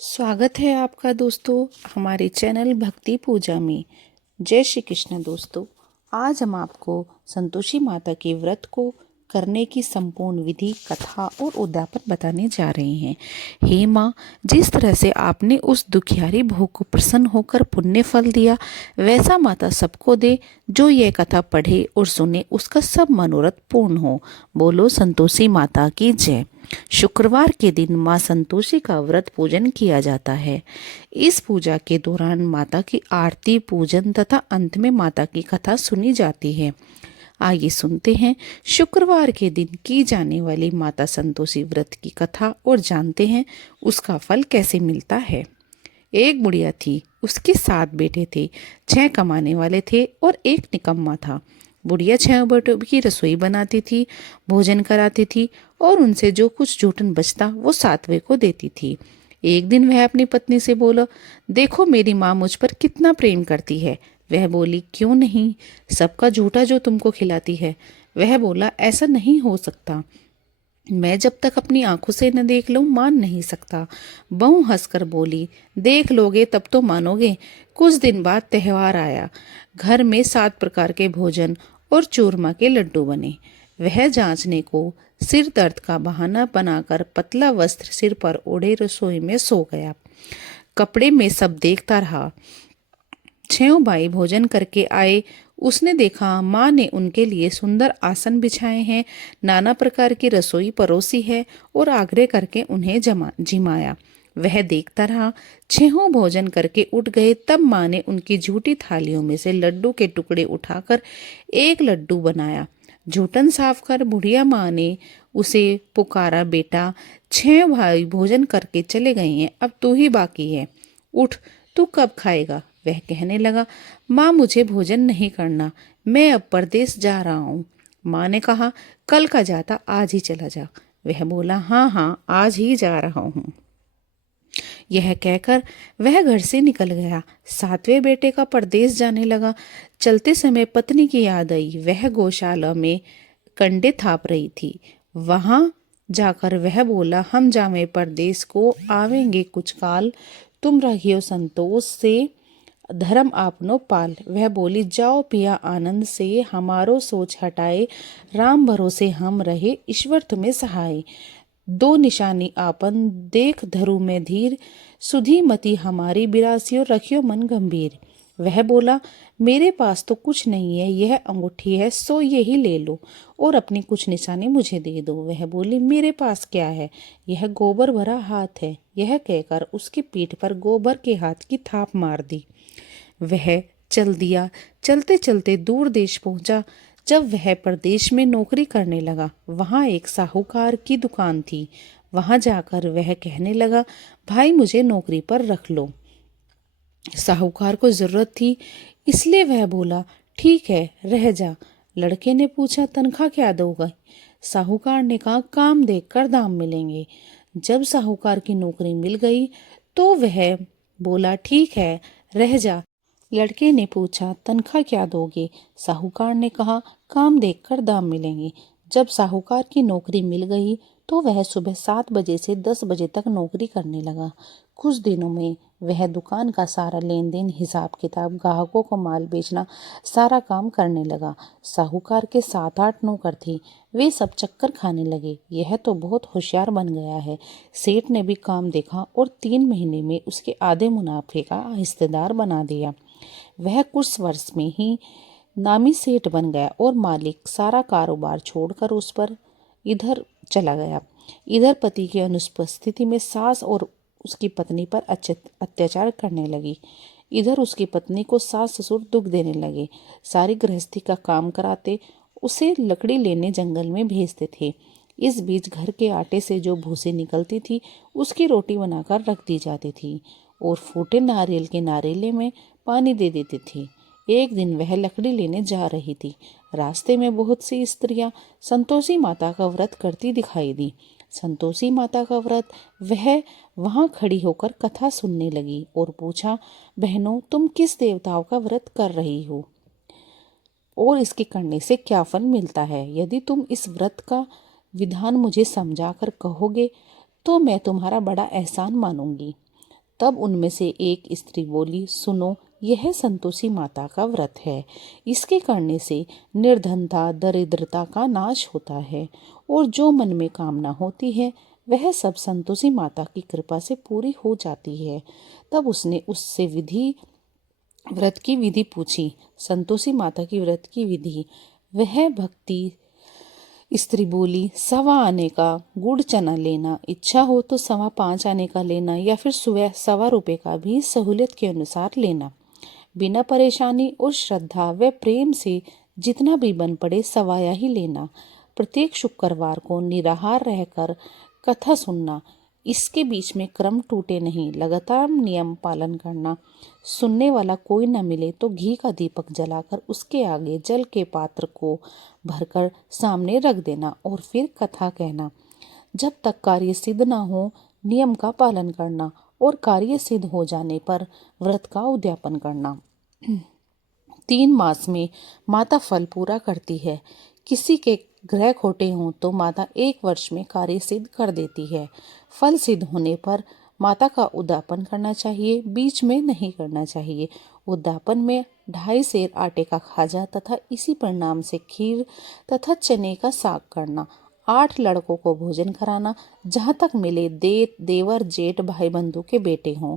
स्वागत है आपका दोस्तों हमारे चैनल भक्ति पूजा में। जय श्री कृष्ण दोस्तों। आज हम आपको संतोषी माता के व्रत को करने की संपूर्ण विधि, कथा और उद्यापन बताने जा रहे हैं। हे माँ, जिस तरह से आपने उस दुखियारी बहू को प्रसन्न होकर पुण्य फल दिया, वैसा माता सबको दे जो यह कथा पढ़े और सुने, उसका सब मनोरथ पूर्ण हो। बोलो संतोषी माता की जय। शुक्रवार के दिन माँ संतोषी का व्रत पूजन किया जाता है। इस पूजा के दौरान माता की आरती, पूजन तथा अंत में माता की कथा सुनी जाती है। आइए सुनते हैं शुक्रवार के दिन की जाने वाली माता संतोषी व्रत की कथा और जानते हैं उसका फल कैसे मिलता है। एक बुढ़िया थी, उसके 7 बेटे थे। 6 कमाने वाले थे और एक निकम्मा था। बुढ़िया 6 बेटों की रसोई बनाती थी, भोजन कराती थी और उनसे जो कुछ जूठन बचता वो 7वें को देती थी। एक दिन वह अपनी पत्नी से बोला, देखो मेरी माँ मुझ पर कितना प्रेम करती है। वह बोली, क्यों नहीं, सबका झूठा जो तुमको खिलाती है। वह बोला, ऐसा नहीं हो सकता, मैं जब तक अपनी आंखों से न देख लूं मान नहीं सकता। बहू हंसकर बोली, देख लोगे तब तो मानोगे। कुछ दिन बाद त्योहार आया। घर में 7 प्रकार के भोजन और चूरमा के लड्डू बने। वह जांचने को सिर दर्द का बहाना बनाकर पतला वस्त्र सिर पर ओढ़े रसोई में सो गया। कपड़े में सब देखता रहा। 6 भाई भोजन करके आए। उसने देखा माँ ने उनके लिए सुंदर आसन बिछाए हैं, नाना प्रकार की रसोई परोसी है और आग्रह करके उन्हें जिमाया। वह देखता रहा। 6 भोजन करके उठ गए, तब माँ ने उनकी झूठी थालियों में से लड्डू के टुकड़े उठाकर एक लड्डू बनाया। जूठन साफ कर बुढ़िया माँ ने उसे पुकारा, बेटा 6 भाई भोजन करके चले गए हैं, अब तू ही बाकी है, उठ, तू कब खाएगा। वह कहने लगा, माँ मुझे भोजन नहीं करना, मैं अब परदेश जा रहा हूँ। माँ ने कहा, कल का जाता आज ही चला जा। वह बोला, हाँ हाँ आज ही जा रहा हूँ। यह कहकर वह घर से निकल गया। 7वें बेटे का परदेश जाने लगा। चलते समय पत्नी की याद आई। वह गौशाला में कंडे थाप रही थी। वहां जाकर वह बोला, हम जावे परदेश को, आवेंगे कुछ काल, तुम रहियो संतोष से, धर्म आपनो पाल। वह बोली, जाओ पिया आनंद से, हमारो सोच हटाए, राम भरोसे हम रहे, ईश्वर तुम्हें सहाय। 2 निशानी आपन देख धरु में धीर, सुधी मति हमारी बिरासियों, रखियो मन गंभीर। वह बोला, मेरे पास तो कुछ नहीं है, यह अंगूठी है, सो यही ले लो और अपनी कुछ निशानी मुझे दे दो। वह बोली, मेरे पास क्या है, यह गोबर भरा हाथ है। यह कहकर उसकी पीठ पर गोबर के हाथ की थाप मार दी। वह चल दिया। चलते चलते दूर देश पहुंचा। जब वह प्रदेश में नौकरी करने लगा, वहां एक साहूकार की दुकान थी। वहां जाकर वह कहने लगा, भाई मुझे नौकरी पर रख लो। साहूकार को जरूरत थी, इसलिए वह बोला, ठीक है रह जा। लड़के ने पूछा, तनख्वाह क्या दोगे। साहूकार ने कहा, काम देखकर दाम मिलेंगे। जब साहूकार की नौकरी मिल गई तो वह बोला, ठीक है रह जा। लड़के ने पूछा, तनख्वाह क्या दोगे। साहूकार ने कहा, काम देखकर दाम मिलेंगे। जब साहूकार की नौकरी मिल गई तो वह सुबह 7 बजे से 10 बजे तक नौकरी करने लगा। कुछ दिनों में वह दुकान का सारा लेन देन, हिसाब किताब, ग्राहकों को माल बेचना, सारा काम करने लगा। साहूकार के 7-8 नौकर थे, वे सब चक्कर खाने लगे, यह तो बहुत होशियार बन गया है। सेठ ने भी काम देखा और 3 महीने में उसके आधे मुनाफे का हिस्सेदार बना दिया। वह कुछ वर्ष में ही नामी सेठ बन गया और मालिक सारा कारोबार छोड़कर उस पर इधर चला गया। इधर पति की अनुपस्थिति में सास और उसकी पत्नी पर अत्याचार करने लगी। इधर उसकी पत्नी को सास ससुर दुख देने लगे, सारी गृहस्थी का काम कराते, उसे लकड़ी लेने जंगल में भेजते थे। इस बीच घर के आटे से जो भूसी निकलती थी उसकी रोटी बनाकर रख दी जाती थी और फूटे नारियल के नारेले में पानी दे देती थी। एक दिन वह लकड़ी लेने जा रही थी। रास्ते में बहुत सी स्त्रियां संतोषी माता का व्रत करती दिखाई दी। संतोषी माता का व्रत, वह वहां खड़ी होकर कथा सुनने लगी और पूछा, बहनों तुम किस देवताओं का व्रत कर रही हो और इसके करने से क्या फल मिलता है। यदि तुम इस व्रत का विधान मुझे समझा कर कहोगे तो मैं तुम्हारा बड़ा एहसान मानूंगी। तब उनमें से एक स्त्री बोली, सुनो, यह संतोषी माता का व्रत है। इसके करने से निर्धनता, दरिद्रता का नाश होता है और जो मन में कामना होती है वह सब संतोषी माता की कृपा से पूरी हो जाती है। तब उसने उससे व्रत की विधि पूछी। संतोषी माता की व्रत की विधि। वह भक्ति स्त्री बोली, 1.25 आने का गुड़ चना लेना, इच्छा हो तो 5.25 आने का लेना या फिर 1.25 का भी सहूलियत के अनुसार लेना। बिना परेशानी और श्रद्धा व प्रेम से जितना भी बन पड़े सवाया ही लेना। प्रत्येक शुक्रवार को निराहार रहकर कथा सुनना। इसके बीच में क्रम टूटे नहीं, लगातार नियम पालन करना। सुनने वाला कोई न मिले तो घी का दीपक जलाकर उसके आगे जल के पात्र को भरकर सामने रख देना और फिर कथा कहना। जब तक कार्य सिद्ध न हो नियम का पालन करना और कार्य सिद्ध हो जाने पर व्रत का उद्यापन करना। 3 मास में माता फल पूरा करती है। किसी के ग्रह खोटे हों तो माता 1 वर्ष में कार्य सिद्ध कर देती है। फल सिद्ध होने पर माता का उद्यापन करना चाहिए, बीच में नहीं करना चाहिए। उद्यापन में 2.5 सेर आटे का खाजा तथा इसी परिणाम से खीर तथा चने का साग करना। 8 लड़कों को भोजन कराना, जहाँ तक मिले देवर जेठ भाई बंधु के बेटे हों,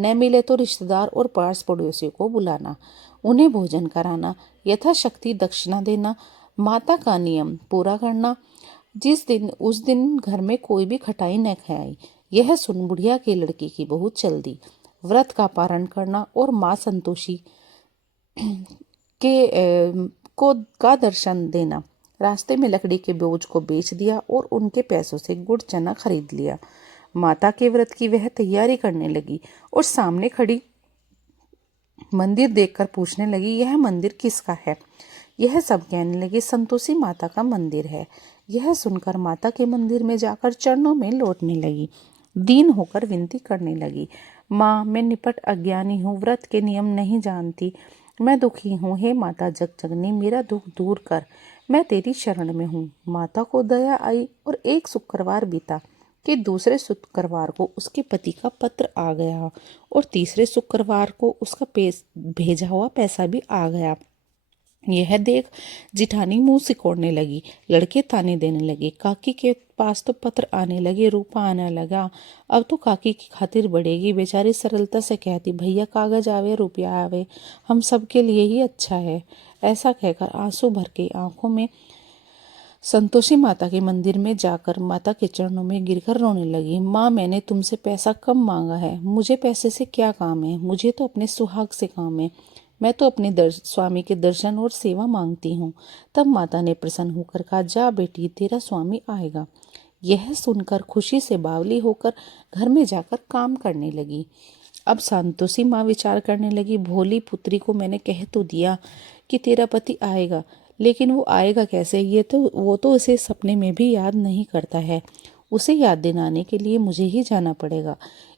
न मिले तो रिश्तेदार और पास पड़ोसियों को बुलाना, उन्हें भोजन कराना, यथाशक्ति दक्षिणा देना। माता का नियम पूरा करना, जिस दिन उस दिन घर में कोई भी खटाई न खाई। यह सुन बुढ़िया की लड़की की बहू चल दी। व्रत का पारण करना और माँ संतोषी का दर्शन देना। रास्ते में लकड़ी के बोझ को बेच दिया और उनके पैसों से गुड़ चना खरीद लिया। माता के व्रत की वह तैयारी करने लगी और सामने खड़ी मंदिर देखकर पूछने लगी, यह मंदिर किसका है? यह सब कहने लगे, संतोषी माता का मंदिर है। यह सुनकर माता के मंदिर में जाकर चरणों में लौटने लगी, दीन होकर विनती करने लगी, माँ, मैं निपट अज्ञानी हूँ, व्रत के नियम नहीं जानती, मैं दुखी हूँ। हे माता जगजननी, मेरा दुख दूर कर, मैं तेरी शरण में हूँ। माता को दया आई और एक शुक्रवार बीता कि दूसरे शुक्रवार को उसके पति का पत्र आ गया और तीसरे शुक्रवार को उसका भेजा हुआ पैसा भी आ गया। यह देख जिठानी मुंह सिकोड़ने लगी, लड़के ताने देने लगे। काकी के पास तो पत्र आने लगे, रूपा आने लगा, अब तो काकी की खातिर बढ़ेगी। बेचारी सरलता से कहती, भैया कागज आवे रुपया आवे, हम सब के लिए ही अच्छा है। ऐसा कहकर आंसू भर के आंखों में संतोषी माता के मंदिर में जाकर माता के चरणों में गिरकर रोने लगी। माँ, मैंने तुमसे पैसा कम मांगा है, मुझे पैसे से क्या काम है, मुझे तो अपने सुहाग से काम है, मैं तो अपने स्वामी के दर्शन और सेवा मांगती हूँ। तब माता ने प्रसन्न होकर कहा, जा बेटी, तेरा स्वामी आएगा। यह सुनकर खुशी से बावली होकर घर में जाकर काम करने लगी। अब संतोषी माँ विचार करने लगी, भोली पुत्री को मैंने कह तो दिया कि तेरा पति आएगा, लेकिन वो आएगा कैसे? वो तो उसे सपने में भी याद नहीं करता है। उसे याद दिलाने के लिए मुझे ही जाना पड़ेगा।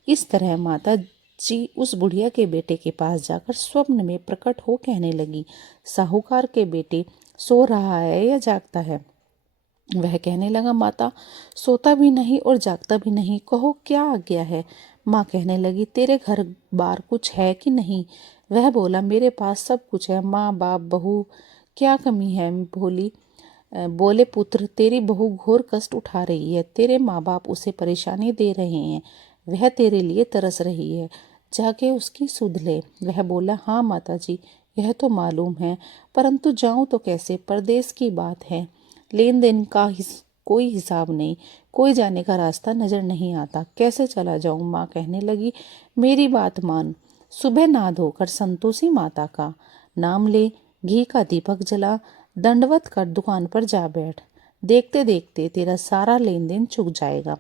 इस तरह माता जी उस बुढ़िया के बेटे के पास जाकर स्वप्न में प्रकट हो कहने लगी, साहूकार के बेटे सो रहा है या जागता है? वह कहने लगा, माता, सोता भी नहीं और जागता भी नहीं, कहो क्या आज्ञा है? माँ कहने लगी, तेरे घर बार कुछ है कि नहीं? वह बोला, मेरे पास सब कुछ है, माँ बाप बहू, क्या कमी है? बोले, पुत्र, तेरी बहू घोर कष्ट उठा रही है, तेरे माँ बाप उसे परेशानी दे रहे हैं, वह तेरे लिए तरस रही है, जाके उसकी सुध ले। वह बोला, हाँ माता जी, यह तो मालूम है, परंतु जाऊं तो कैसे? परदेश की बात है, लेन देन का कोई हिसाब नहीं, कोई जाने का रास्ता नजर नहीं आता, कैसे चला जाऊं? माँ कहने लगी, मेरी बात मान, सुबह नहा धोकर संतोषी माता का नाम ले, घी का दीपक जला, दंडवत कर दुकान पर जा बैठ। देखते देखते तेरा सारा लेन देन चुक जाएगा,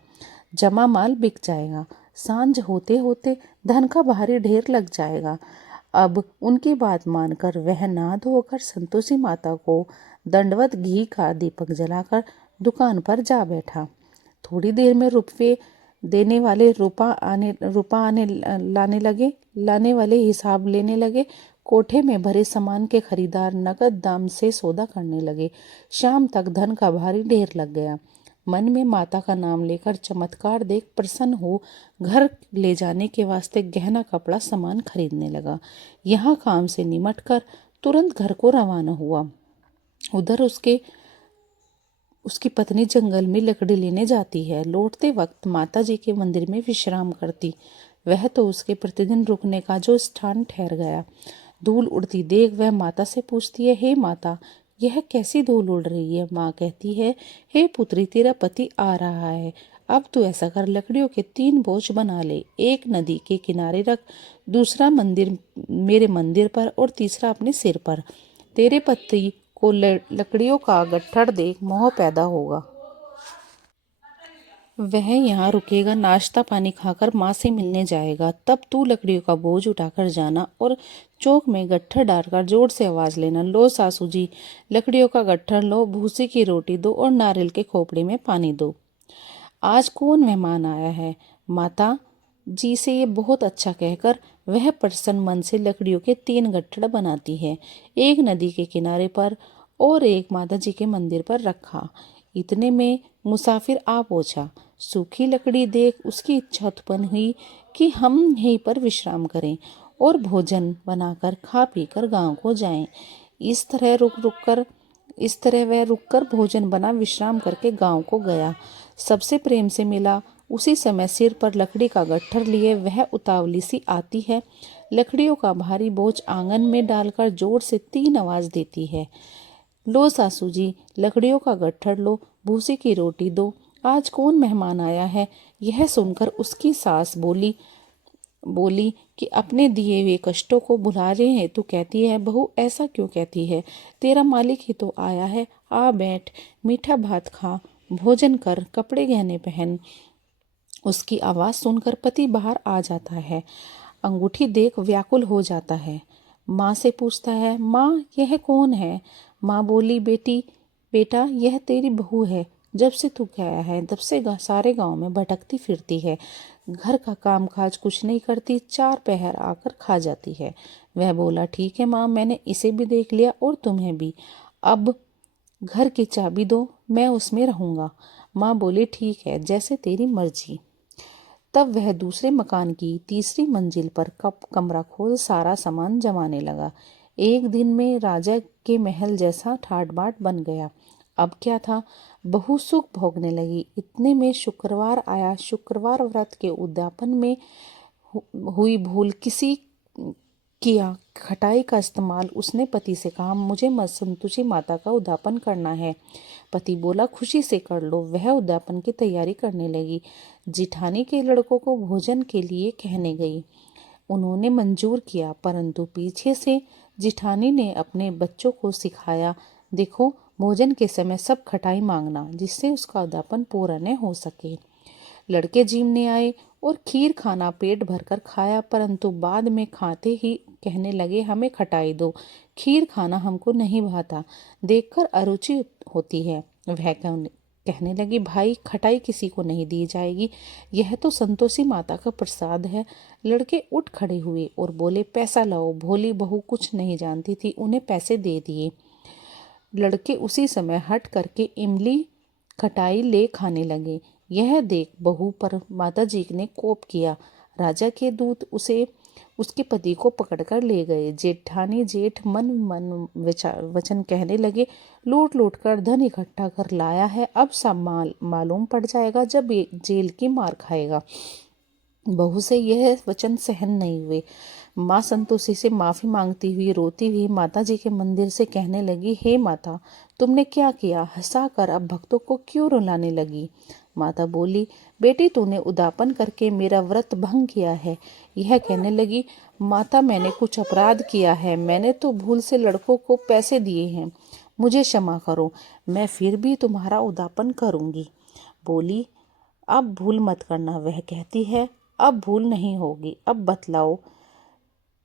जमा माल बिक जाएगा, सांझ होते होते धन का भारी ढेर लग जाएगा। अब उनकी बात मानकर वह नहा धोकर संतोषी माता को दंडवत घी का दीपक जलाकर दुकान पर जा बैठा। थोड़ी देर में रुपये देने वाले लाने वाले हिसाब लेने लगे। कोठे में भरे सामान के खरीदार नगद दाम से सौदा करने लगे। शाम तक धन का भारी ढेर लग गया। मन में माता का नाम लेकर चमत्कार देख प्रसन्न हो घर ले जाने के वास्ते गहना कपड़ा सामान खरीदने लगा। यहाँ काम से निमट कर तुरंत घर को रवाना हुआ। उधर उसकी पत्नी जंगल में लकड़ी लेने जाती है। लौटते वक्त माता जी के मंदिर में विश्राम करती। वह तो उसके प्रतिदिन रुकने का जो स्थान ठहर गया। धूल उड़ती देख वह माता से पूछती है, हे माता, यह कैसी धूल उड़ रही है? माँ कहती है, हे पुत्री, तेरा पति आ रहा है। अब तू ऐसा कर, लकड़ियों के 3 बोझ बना ले। एक नदी के किनारे रख, दूसरा मेरे मंदिर पर और तीसरा अपने सिर पर। तेरे पति को लकड़ियों का गट्ठर देख मोह पैदा होगा। वह यहाँ रुकेगा, नाश्ता पानी खाकर माँ से मिलने जाएगा। तब तू लकड़ियों का बोझ उठाकर जाना और चौक में गट्ठर डालकर जोर से आवाज लेना, लो सासू जी, लकड़ियों का गट्ठर लो, भूसी की रोटी दो और नारियल के खोपड़े में पानी दो। आज कौन मेहमान आया है? माता जी से ये बहुत अच्छा कहकर वह प्रसन्न मन से लकड़ियों के 3 गट्ठर बनाती है। एक नदी के किनारे पर और एक माता जी के मंदिर पर रखा। इतने में मुसाफिर आ पहुंचा। सूखी लकड़ी देख उसकी इच्छा उत्पन्न हुई कि हम यहीं पर विश्राम करें और भोजन बनाकर खा पीकर गांव को जाएं। इस तरह वह रुककर भोजन बना विश्राम करके गांव को गया। सबसे प्रेम से मिला। उसी समय सिर पर लकड़ी का गट्ठर लिए वह उतावली सी आती है। लकड़ियों का भारी बोझ आंगन में डालकर जोर से 3 आवाज देती है, लो सासू जी, लकड़ियों का गट्ठर लो, भूसी की रोटी दो। आज कौन मेहमान आया है? यह सुनकर उसकी सास बोली कि अपने दिए हुए कष्टों को भुला रहे हैं। तो कहती है, बहू ऐसा क्यों कहती है? तेरा मालिक ही तो आया है। आ बैठ, मीठा भात खा, भोजन कर, कपड़े गहने पहन। उसकी आवाज सुनकर पति बाहर आ जाता है। अंगूठी देख व्याकुल हो जाता है। माँ से पूछता है, माँ यह कौन है? माँ बोली, बेटा यह तेरी बहू है। जब से तू गया है तब से सारे गांव में भटकती फिरती है। घर का काम काज कुछ नहीं करती, 4 पहर आकर खा जाती है। वह बोला, ठीक है माँ, मैंने इसे भी देख लिया और तुम्हें भी। अब घर की चाबी दो, मैं उसमें रहूंगा। माँ बोली, ठीक है, जैसे तेरी मर्जी। तब वह दूसरे मकान की तीसरी मंजिल पर कमरा खोल सारा सामान जमाने लगा। एक दिन में राजा के महल जैसा ठाट बाट बन गया। अब क्या था, बहू सुख भोगने लगी। इतने में शुक्रवार आया। शुक्रवार व्रत के उद्यापन में हुई भूल किसी किया। खटाई का इस्तेमाल उसने पति से कहा, मुझे संतोषी माता का उद्यापन करना है। पति बोला, खुशी से कर लो। वह उद्यापन की तैयारी करने लगी। जिठानी के लड़कों को भोजन के लिए कहने गई। उन्होंने मंजूर किया, परंतु पीछे से जिठानी ने अपने बच्चों को सिखाया, देखो भोजन के समय सब खटाई मांगना, जिससे उसका उद्यापन पूरा न हो सके। लड़के जीमने आए और खीर खाना पेट भरकर खाया, परंतु बाद में खाते ही कहने लगे, हमें खटाई दो, खीर खाना हमको नहीं भाता, देखकर अरुचि होती है। वह कहने लगी, भाई खटाई किसी को नहीं दी जाएगी, यह तो संतोषी माता का प्रसाद है। लड़के उठ खड़े हुए और बोले, पैसा लाओ। भोली बहू कुछ नहीं जानती थी, उन्हें पैसे दे दिए। लड़के उसी समय हट करके इमली खटाई ले खाने लगे। यह देख बहू पर माता जी ने कोप किया। राजा के दूत उसके पति को पकड़कर ले गए। जेठ मन वचन कहने लगे, लूट लूट कर धन इकट्ठा कर लाया है, अब सब मालूम पड़ जाएगा जब जेल की मार खाएगा। बहू से यह वचन सहन नहीं हुए। माँ संतोषी से माफी मांगती हुई रोती हुई माता जी के मंदिर से कहने लगी, हे माता, तुमने क्या किया? हंसाकर अब भक्तों को क्यों रुलाने लगी? माता बोली, बेटी तूने उद्यापन करके मेरा व्रत भंग किया है। यह कहने लगी, माता मैंने कुछ अपराध किया है, मैंने तो भूल से लड़कों को पैसे दिए हैं, मुझे क्षमा करो, मैं फिर भी तुम्हारा उद्यापन करूंगी। बोली, अब भूल मत करना। वह कहती है, अब भूल नहीं होगी, अब बतलाओ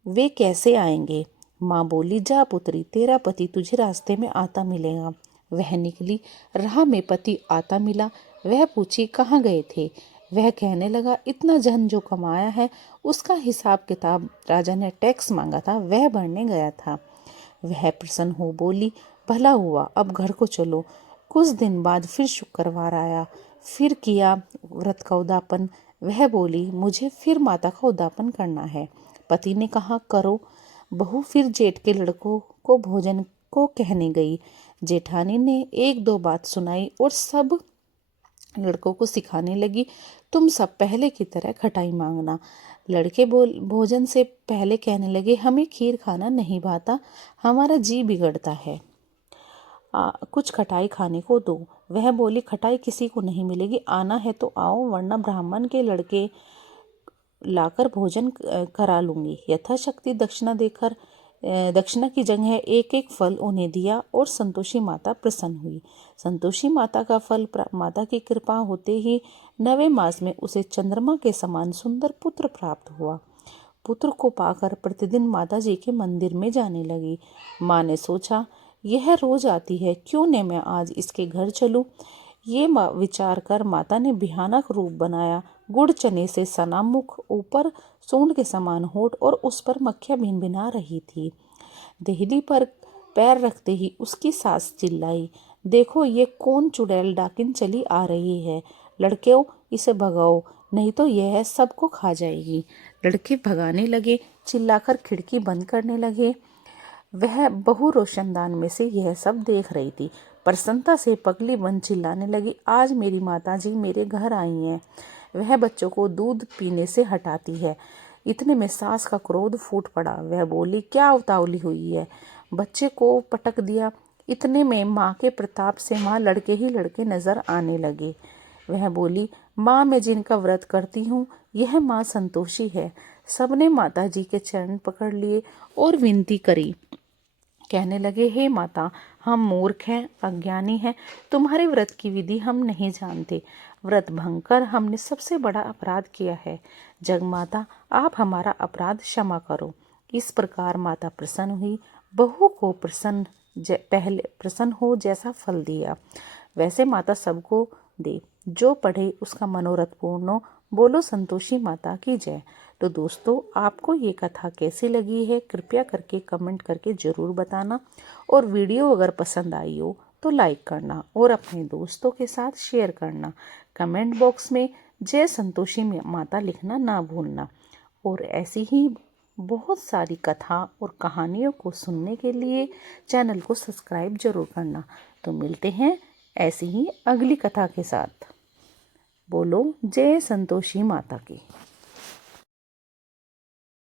वे कैसे आएंगे? माँ बोली, जा पुत्री, तेरा पति तुझे रास्ते में आता मिलेगा। वह निकली। राह में पति आता मिला। वह पूछी, कहाँ गए थे? वह कहने लगा, इतना धन जो कमाया है उसका हिसाब किताब राजा ने टैक्स मांगा था, वह भरने गया था। वह प्रसन्न हो बोली, भला हुआ, अब घर को चलो। कुछ दिन बाद फिर शुक्रवार आया, फिर किया व्रत का उद्यापन। वह बोली, मुझे फिर माता का उद्यापन करना है। पति ने कहा, करो। बहू फिर जेठ के लड़कों को भोजन को कहने गई। जेठानी ने एक दो बात सुनाई और सब लड़कों को सिखाने लगी, तुम सब पहले की तरह खटाई मांगना। लड़के भोजन से पहले कहने लगे, हमें खीर खाना नहीं भाता, हमारा जी बिगड़ता है, कुछ खटाई खाने को दो। वह बोली, खटाई किसी को नहीं मिलेगी, आना है तो आओ, वरना ब्राह्मण के लड़के लाकर भोजन करा लूंगी। यथाशक्ति दक्षिणा की जगह एक एक फल उन्हें दिया और संतोषी माता प्रसन्न हुई। संतोषी माता का फल माता की कृपा होते ही 9वें मास में उसे चंद्रमा के समान सुंदर पुत्र प्राप्त हुआ। पुत्र को पाकर प्रतिदिन माता जी के मंदिर में जाने लगी। माँ ने सोचा, यह रोज आती है, क्यों न मैं आज इसके घर चलूं। ये विचार कर माता ने भयानक रूप बनाया। गुड़ चने से सना मुख, ऊपर सूंड के समान होठ और उस पर मक्खियां भिनभिना रही थी। देहली पर पैर रखते ही उसकी सास चिल्लाई, देखो ये कौन चुड़ैल डाकिन चली आ रही है, लड़के इसे भगाओ, नहीं तो यह सबको खा जाएगी। लड़के भगाने लगे, चिल्लाकर खिड़की बंद करने लगे। वह बहू रोशनदान में से यह सब देख रही थी। प्रसन्नता से पगली बंद चिल्लाने लगी, आज मेरी माता जी मेरे घर आई हैं। वह बच्चों को दूध पीने से हटाती है। इतने में सास का क्रोध फूट पड़ा। वह बोली, क्या उतावली हुई है, बच्चे को पटक दिया। इतने में माँ के प्रताप से माँ लड़के ही लड़के नजर आने लगे। वह बोली, माँ मैं जिनका व्रत करती हूँ यह माँ संतोषी है। सबने माता जी के चरण पकड़ लिए और विनती करी। कहने लगे, हे माता, हम मूर्ख हैं, अज्ञानी हैं, तुम्हारे व्रत की विधि हम नहीं जानते। व्रत भंग कर हमने सबसे बड़ा अपराध किया है। जगमाता, आप हमारा अपराध क्षमा करो। इस प्रकार माता प्रसन्न हुई। बहू को पहले प्रसन्न हो जैसा फल दिया, वैसे माता सबको दे। जो पढ़े उसका मनोरथ पूर्ण हो। बोलो संतोषी माता की जय। तो दोस्तों, आपको ये कथा कैसी लगी है कृपया करके कमेंट करके ज़रूर बताना, और वीडियो अगर पसंद आई हो तो लाइक करना और अपने दोस्तों के साथ शेयर करना। कमेंट बॉक्स में जय संतोषी माता लिखना ना भूलना। और ऐसी ही बहुत सारी कथा और कहानियों को सुनने के लिए चैनल को सब्सक्राइब जरूर करना। तो मिलते हैं ऐसी ही अगली कथा के साथ। बोलो जय संतोषी माता की।